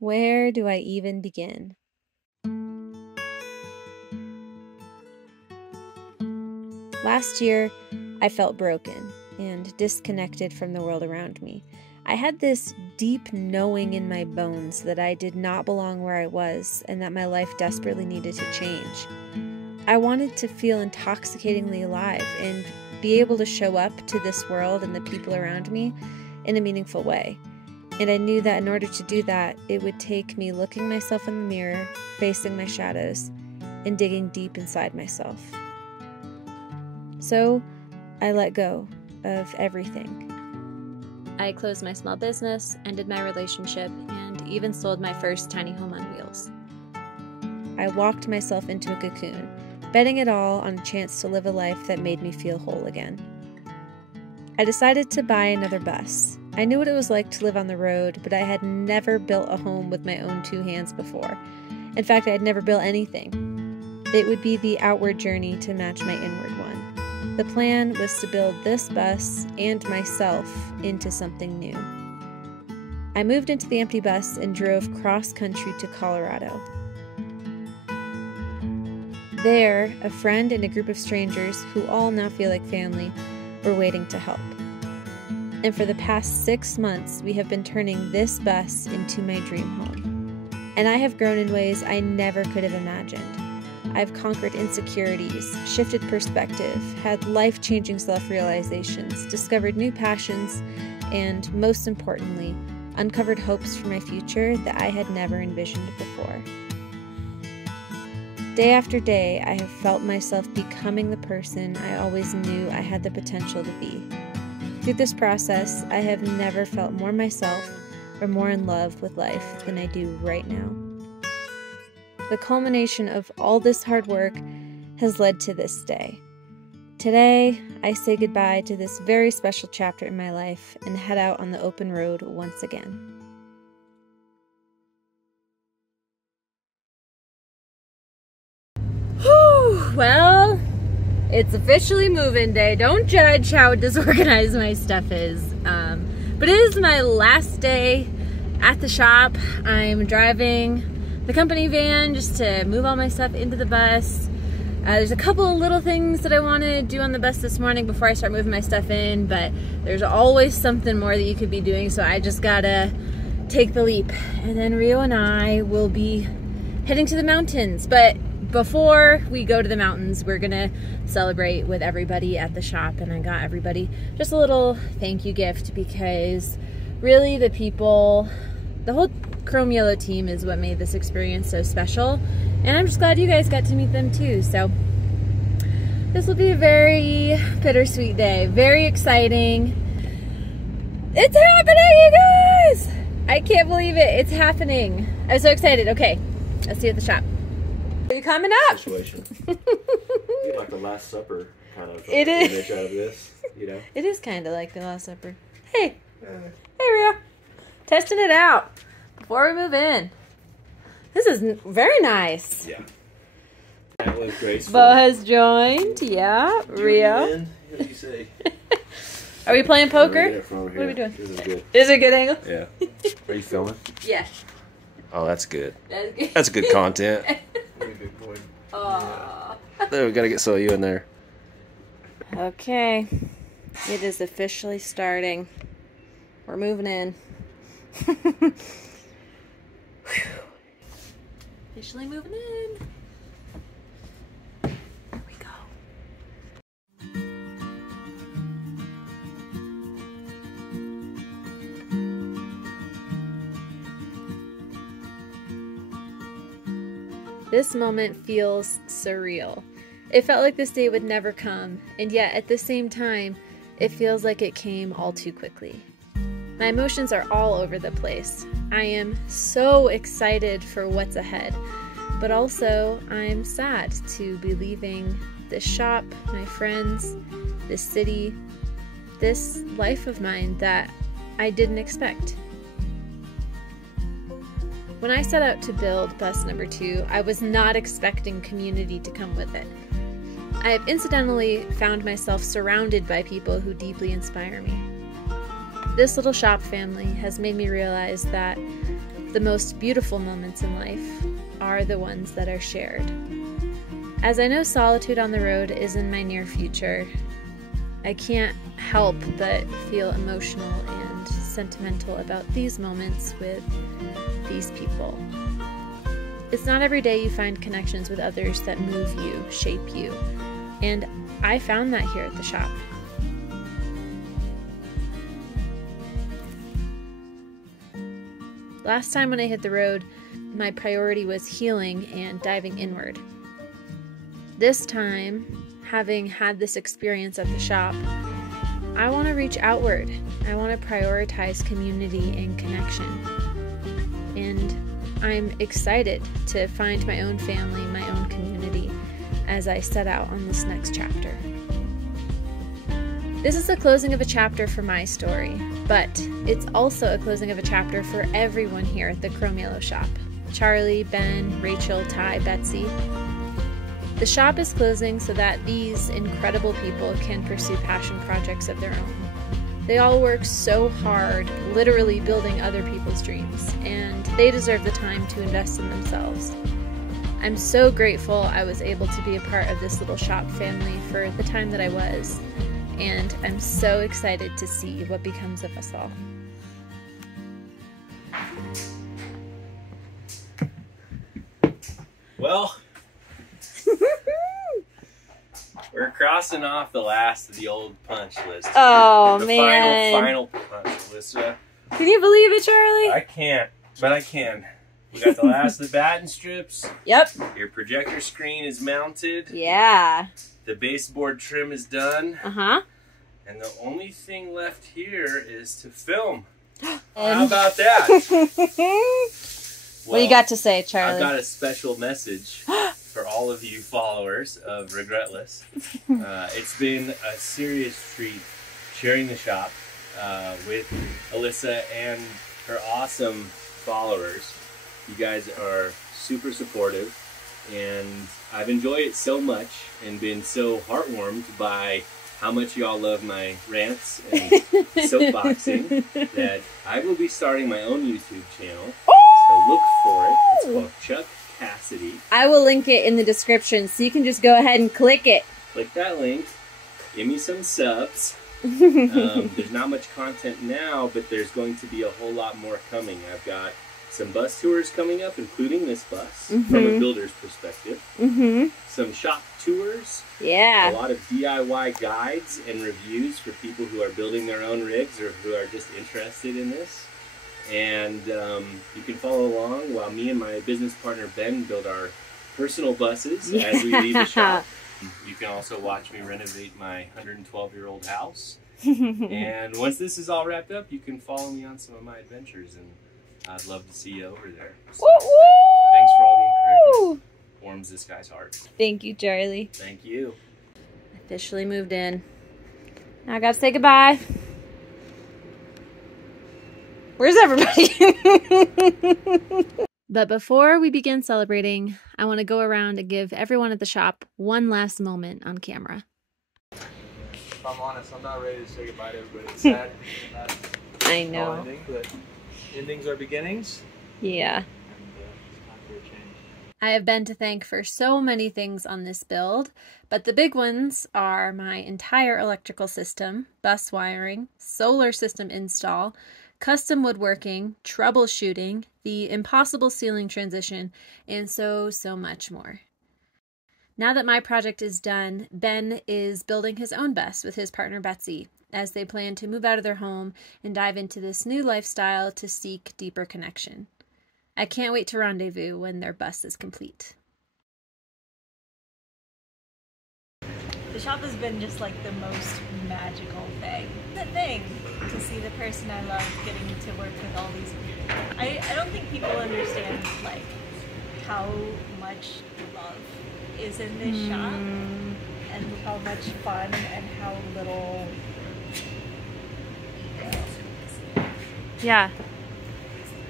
Where do I even begin? Last year, I felt broken and disconnected from the world around me. I had this deep knowing in my bones that I did not belong where I was and that my life desperately needed to change. I wanted to feel intoxicatingly alive and be able to show up to this world and the people around me in a meaningful way. And I knew that in order to do that, it would take me looking myself in the mirror, facing my shadows, and digging deep inside myself. So I let go of everything. I closed my small business, ended my relationship, and even sold my first tiny home on wheels. I walked myself into a cocoon, betting it all on a chance to live a life that made me feel whole again. I decided to buy another bus. I knew what it was like to live on the road, but I had never built a home with my own two hands before. In fact, I had never built anything. It would be the outward journey to match my inward one. The plan was to build this bus and myself into something new. I moved into the empty bus and drove cross-country to Colorado. There, a friend and a group of strangers, who all now feel like family, were waiting to help. And for the past 6 months, we have been turning this bus into my dream home. And I have grown in ways I never could have imagined. I've conquered insecurities, shifted perspective, had life-changing self-realizations, discovered new passions, and most importantly, uncovered hopes for my future that I had never envisioned before. Day after day, I have felt myself becoming the person I always knew I had the potential to be. Through this process, I have never felt more myself or more in love with life than I do right now. The culmination of all this hard work has led to this day. Today, I say goodbye to this very special chapter in my life and head out on the open road once again. Whew, well, it's officially move-in day. Don't judge how disorganized my stuff is. But it is my last day at the shop. I'm driving the company van just to move all my stuff into the bus. There's a couple of little things that I want to do on the bus this morning before I start moving my stuff in, but there's always something more that you could be doing, so I just gotta take the leap. And then Rio and I will be heading to the mountains, but before we go to the mountains, we're gonna celebrate with everybody at the shop, and I got everybody just a little thank you gift because really the people, the whole Chrome Yellow team is what made this experience so special, and I'm just glad you guys got to meet them too. So this will be a very bittersweet day, very exciting. It's happening, you guys! I can't believe it, it's happening. I'm so excited. Okay, let's see you at the shop. Are you coming up? Situation. Like the Last Supper kind of it is. image out of this, you know? It is kind of like the Last Supper. Hey, hey Rio, testing it out before we move in. This is very nice. Yeah. That was graceful. Bo has joined. Yeah, Rio. What do you say? Are we playing poker? What are we doing? This is good. Is it a good angle? Yeah. Are you filming? Yeah. Oh, that's good. That's good. That's good content. Big boy. Aww. There, we gotta get some of you in there. Okay. It is officially starting. We're moving in. Officially moving in. Here we go. This moment feels surreal. It felt like this day would never come, and yet at the same time, it feels like it came all too quickly. My emotions are all over the place. I am so excited for what's ahead, but also I'm sad to be leaving this shop, my friends, this city, this life of mine that I didn't expect. When I set out to build bus number 2, I was not expecting community to come with it. I have incidentally found myself surrounded by people who deeply inspire me. This little shop family has made me realize that The most beautiful moments in life are the ones that are shared. As I know solitude on the road is in my near future, I can't help but feel emotional and sentimental about these moments with these people. It's not every day you find connections with others that move you, shape you, and I found that here at the shop. Last time when I hit the road, my priority was healing and diving inward. This time, having had this experience at the shop, I want to reach outward. I want to prioritize community and connection. And I'm excited to find my own family, my own community, as I set out on this next chapter. This is the closing of a chapter for my story, but it's also a closing of a chapter for everyone here at the Chrome Yellow shop. Charlie, Ben, Rachel, Ty, Betsy. The shop is closing so that these incredible people can pursue passion projects of their own. They all work so hard, literally building other people's dreams, and they deserve the time to invest in themselves. I'm so grateful I was able to be a part of this little shop family for the time that I was, and I'm so excited to see what becomes of us all. Well, we're crossing off the last of the old punch list. Oh, the man. Final punch list. Can you believe it, Charlie? I can't, but I can. We got the last of the batten strips. Yep. Your projector screen is mounted. Yeah. The baseboard trim is done. Uh-huh. And the only thing left here is to film. How about that? What do you got to say, Charlie? I've got a special message for all of you followers of REGRETLYSS. It's been a serious treat sharing the shop with Alyssa and her awesome followers. You guys are super supportive, and I've enjoyed it so much and been so heartwarmed by how much y'all love my rants and soapboxing that I will be starting my own YouTube channel. So look for it. It's called Chuck Cassidy. I will link it in the description, so you can just go ahead and click it. Click that link. Give me some subs. There's not much content now, but there's going to be a whole lot more coming. I've got some bus tours coming up, including this bus, from a builder's perspective. Some shop tours. Yeah. A lot of DIY guides and reviews for people who are building their own rigs or who are just interested in this. And you can follow along while me and my business partner Ben build our personal buses as we leave the shop. You can also watch me renovate my 112-year-old house. And once this is all wrapped up, you can follow me on some of my adventures, and I'd love to see you over there. So, thanks for all the encouragement. Warms this guy's heart. Thank you, Charlie. Thank you. Officially moved in. Now I gotta say goodbye. Where's everybody? But before we begin celebrating, I want to go around and give everyone at the shop one last moment on camera. If I'm honest, I'm not ready to say goodbye to everybody. It's sad. I know. Ending, but endings are beginnings. Yeah. And it's time for a change. I have Ben to thank for so many things on this build, but the big ones are my entire electrical system, bus wiring, solar system install, custom woodworking, troubleshooting, the impossible ceiling transition, and so much more. Now that my project is done, Ben is building his own bus with his partner Betsy, as they plan to move out of their home and dive into this new lifestyle to seek deeper connection. I can't wait to rendezvous when their bus is complete. The shop has been just like the most magical thing. The thing to see the person I love getting to work with all these people. I don't think people understand like how much love is in this shop and how much fun and how little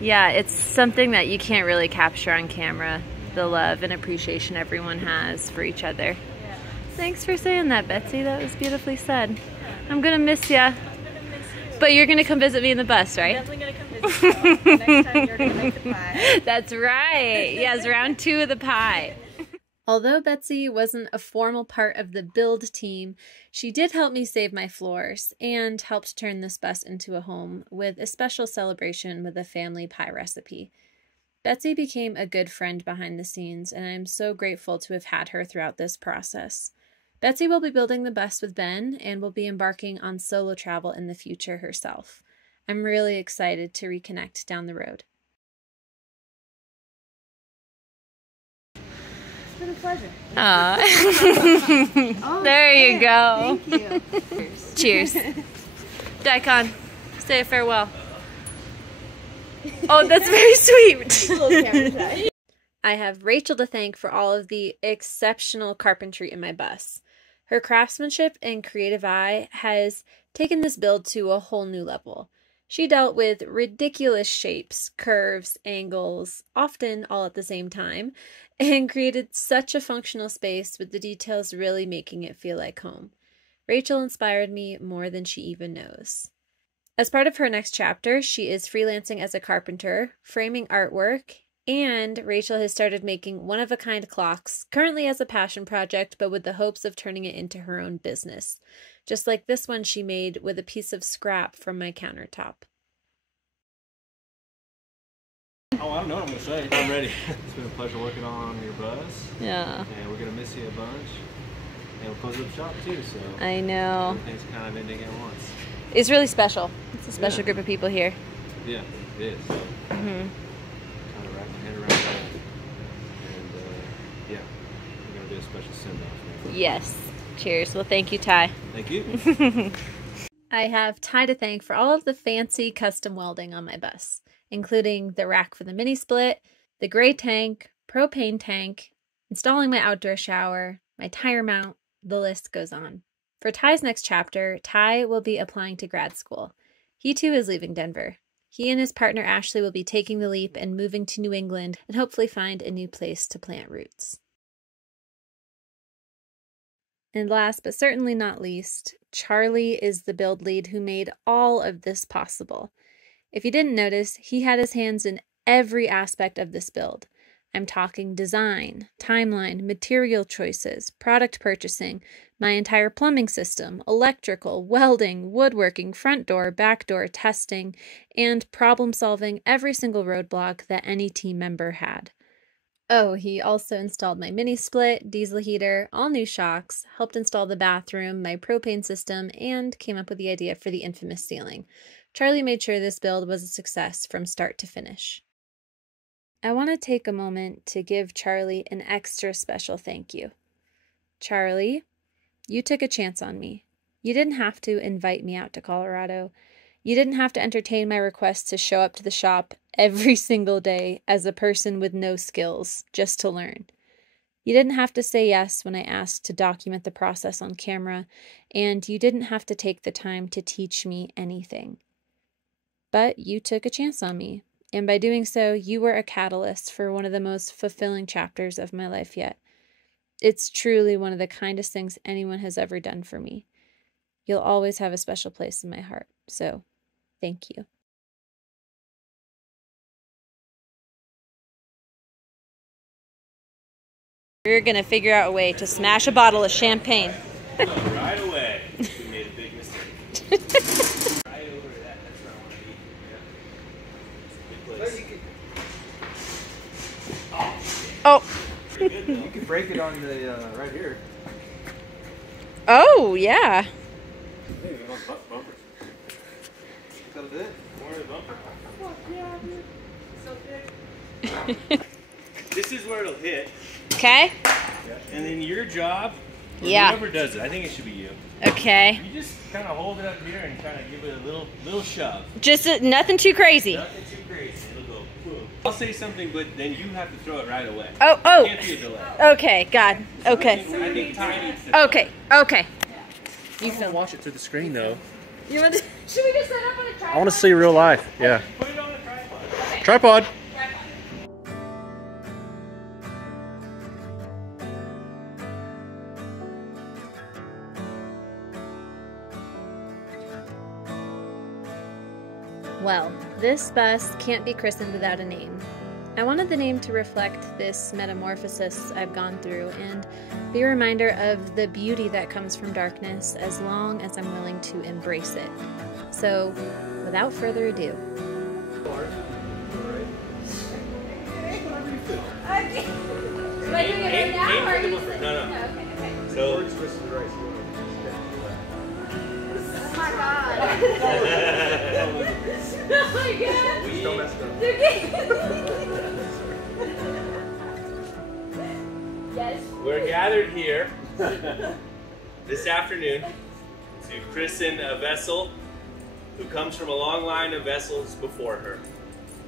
Yeah, it's something that you can't really capture on camera, the love and appreciation everyone has for each other. Yeah. Thanks for saying that, Betsy. That was beautifully said. I'm gonna miss ya. I'm gonna miss you. But you're gonna come visit me in the bus, right? I'm definitely gonna come visit Next time you're gonna make the pie. That's right. Yes, round 2 of the pie. Although Betsy wasn't a formal part of the build team, she did help me save my floors and helped turn this bus into a home with a special celebration with a family pie recipe. Betsy became a good friend behind the scenes, and I'm so grateful to have had her throughout this process. Betsy will be building the bus with Ben and will be embarking on solo travel in the future herself. I'm really excited to reconnect down the road. It's been a pleasure. Aw. There you go. Thank you. Cheers. Daikon, say a farewell. Oh, that's very sweet. I have Rachel to thank for all of the exceptional carpentry in my bus. Her craftsmanship and creative eye has taken this build to a whole new level. She dealt with ridiculous shapes, curves, angles, often all at the same time, and created such a functional space with the details really making it feel like home. Rachel inspired me more than she even knows. As part of her next chapter, she is freelancing as a carpenter, framing artwork, and Rachel has started making one-of-a-kind clocks, currently as a passion project, but with the hopes of turning it into her own business, just like this one she made with a piece of scrap from my countertop. Oh, I don't know what I'm going to say. I'm ready. It's been a pleasure working on your bus. Yeah. And we're going to miss you a bunch. And we'll close up shop too, so I know. everything's kind of ending at once. It's really special. It's a special group of people here. Yeah, it is. Mm-hmm. Kind of wrap my head around that. And yeah, we're going to do a special send-off. Yes. Cheers. Well, thank you, Ty. Thank you. I have Ty to thank for all of the fancy custom welding on my bus, including the rack for the mini split, the gray tank, propane tank, installing my outdoor shower, my tire mount, the list goes on. For Ty's next chapter, Ty will be applying to grad school. He too is leaving Denver. He and his partner Ashley will be taking the leap and moving to New England and hopefully find a new place to plant roots. And last but certainly not least, Charlie is the build lead who made all of this possible. If you didn't notice, he had his hands in every aspect of this build. I'm talking design, timeline, material choices, product purchasing, my entire plumbing system, electrical, welding, woodworking, front door, back door, testing, and problem solving every single roadblock that any team member had. Oh, he also installed my mini split, diesel heater, all new shocks, helped install the bathroom, my propane system, and came up with the idea for the infamous ceiling. Charlie made sure this build was a success from start to finish. I want to take a moment to give Charlie an extra special thank you. Charlie, you took a chance on me. You didn't have to invite me out to Colorado. You didn't have to entertain my request to show up to the shop every single day as a person with no skills, just to learn. You didn't have to say yes when I asked to document the process on camera, and you didn't have to take the time to teach me anything. But you took a chance on me. And by doing so, you were a catalyst for one of the most fulfilling chapters of my life yet. It's truly one of the kindest things anyone has ever done for me. You'll always have a special place in my heart, so thank you. We're going to figure out a way to smash a bottle of champagne. Right away. We made a big mistake. Right over to that. That's where I want to be. Yeah. It's a good place. Oh. You can break it on the right here. Oh, yeah. Hey, you got the bumper. That'll do it. More the bumper. Fuck yeah, dude. So big. This is where it'll hit. Okay. And then your job, or Yeah. whoever does it, I think it should be you. Okay. You just kind of hold it up here and kind of give it a little shove. Just nothing too crazy. Nothing too crazy. It'll go boom. I'll say something, but then you have to throw it right away. Oh. It can't be a delay. Okay, God. Okay. I think Ty needs to. Okay. You can watch it through the screen though. You want to, should we just set up on a tripod? I want to see real life. Yeah. Put it on a tripod. Tripod. Well, This bus can't be christened without a name. I wanted the name to reflect this metamorphosis I've gone through and be a reminder of the beauty that comes from darkness as long as I'm willing to embrace it. So, without further ado. Okay. Am I doing it right now, or are you saying? No. Okay. So, Oh my god. Oh my god. Don't mess it up. Okay. Yes. we're gathered here this afternoon to christen a vessel who comes from a long line of vessels before her.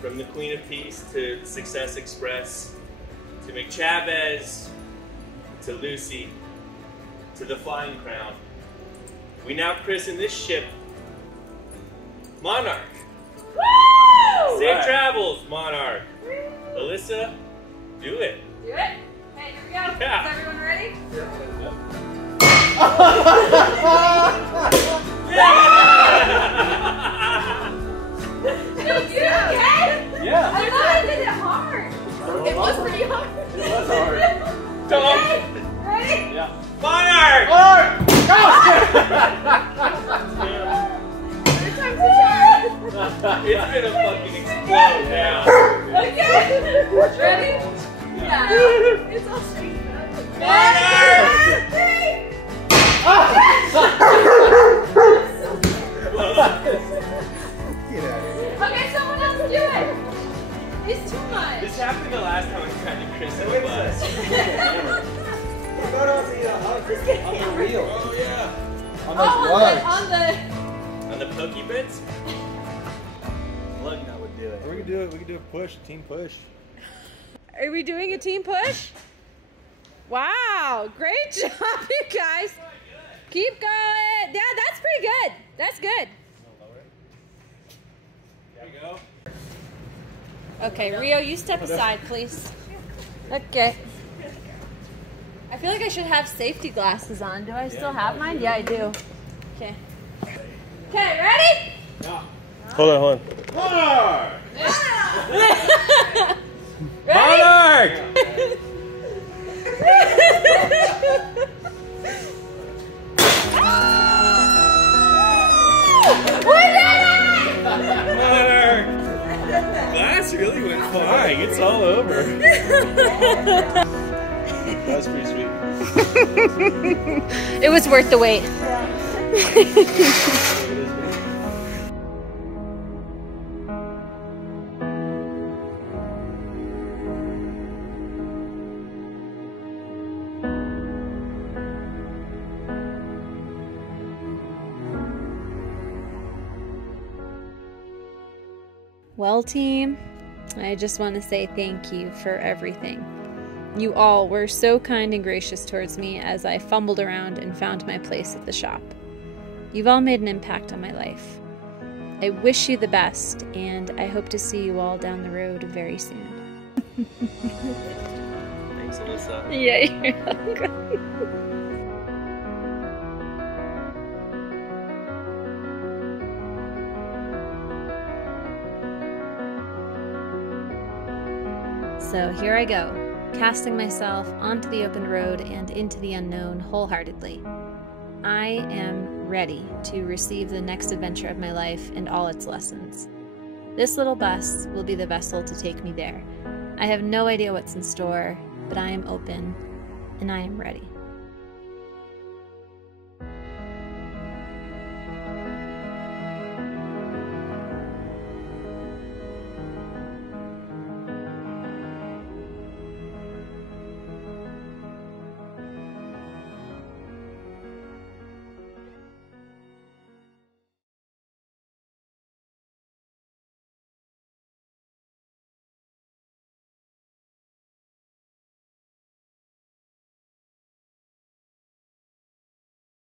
From the Queen of Peace to Success Express, to McChavez, to Lucy, to the Flying Crown. We now christen this ship Monarch. Woo! Safe travels, Monarch. Alyssa, do it. Do it? Okay, here we go. Yeah. Is everyone ready? Did you do it okay? Yeah. I thought I did it hard. It was pretty hard. It was hard. Tom, Okay, ready? Yeah. Monarch! Third time's a charm. It's gonna fucking explode now. Okay. Ready? Yeah. It's all straight. Monarch! Okay, someone else do it. It's too much. This happened the last time I tried to christen the bus. On the wheel. Oh yeah. On On the pokey bits? Lug nut would do it. Or we could do a push, a team push. Are we doing a team push? Wow, great job, you guys. Keep going. Yeah, that's pretty good. That's good. There you go. Okay, Rio, you step aside, please. Okay. I feel like I should have safety glasses on. Do I still have mine? Yeah, I do. Okay. Okay, ready? Yeah. Hold on. Monarch! Ready? Monarch! We did it! Monarch! Glass really went flying. It's all over. That was pretty sweet. It was worth the wait. Well, team, I just want to say thank you for everything. You all were so kind and gracious towards me as I fumbled around and found my place at the shop. You've all made an impact on my life. I wish you the best, and I hope to see you all down the road very soon. Thanks, Alyssa. Yeah, you're welcome. So here I go, casting myself onto the open road and into the unknown wholeheartedly. I am ready to receive the next adventure of my life and all its lessons. This little bus will be the vessel to take me there. I have no idea what's in store, but I am open and I am ready.